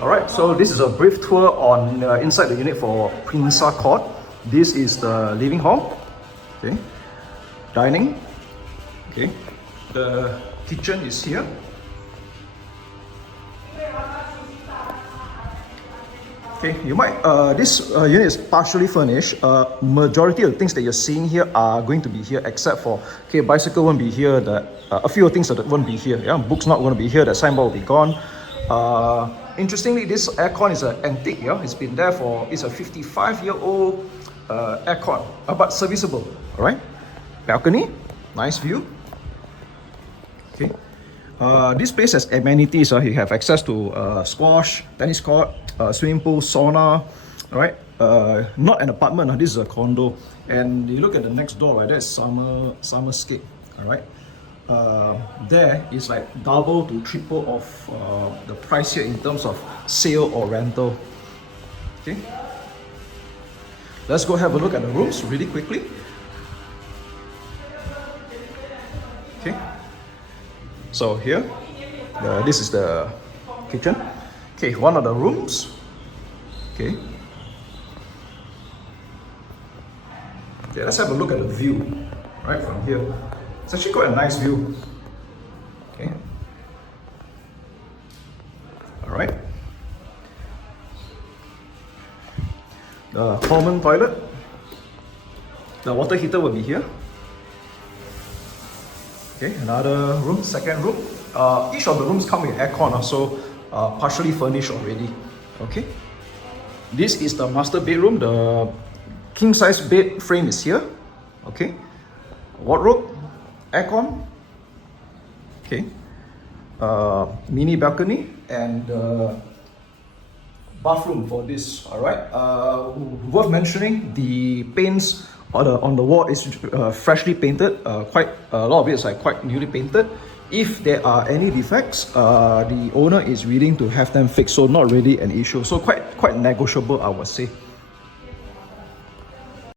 Alright, so this is a brief tour on inside the unit for Frinza Court. This is the living hall, okay, dining, okay, the kitchen is here. Okay, you might, this unit is partially furnished. Majority of the things that you're seeing here are going to be here, except for, okay, bicycle won't be here, a few things that won't be here, yeah, book's not going to be here, that signboard will be gone. Interestingly, this aircon is an antique, yeah, it's been there for, it's a 55-year-old aircon, but serviceable, alright? Balcony, nice view. Okay. This place has amenities. You have access to squash, tennis court, swimming pool, sauna. All right, not an apartment. This is a condo. And you look at the next door, right? That's summerscape. All right, there is like double to triple of the price here in terms of sale or rental. Okay, let's go have a look at the rooms really quickly. Okay. So here, this is the kitchen. Okay, one of the rooms. Okay. Okay, let's have a look at the view, right, from here. It's actually quite a nice view. Okay. All right. The common toilet. The water heater will be here. Okay, another room, second room. Each of the rooms come with aircon, so partially furnished already. Okay, this is the master bedroom. The king size bed frame is here. Okay, wardrobe, aircon. Okay, mini balcony and bathroom for this. All right. Worth mentioning, the paints on the wall is freshly painted. Quite a lot of it is like quite newly painted. If there are any defects, the owner is willing to have them fixed, so not really an issue. So quite negotiable, I would say.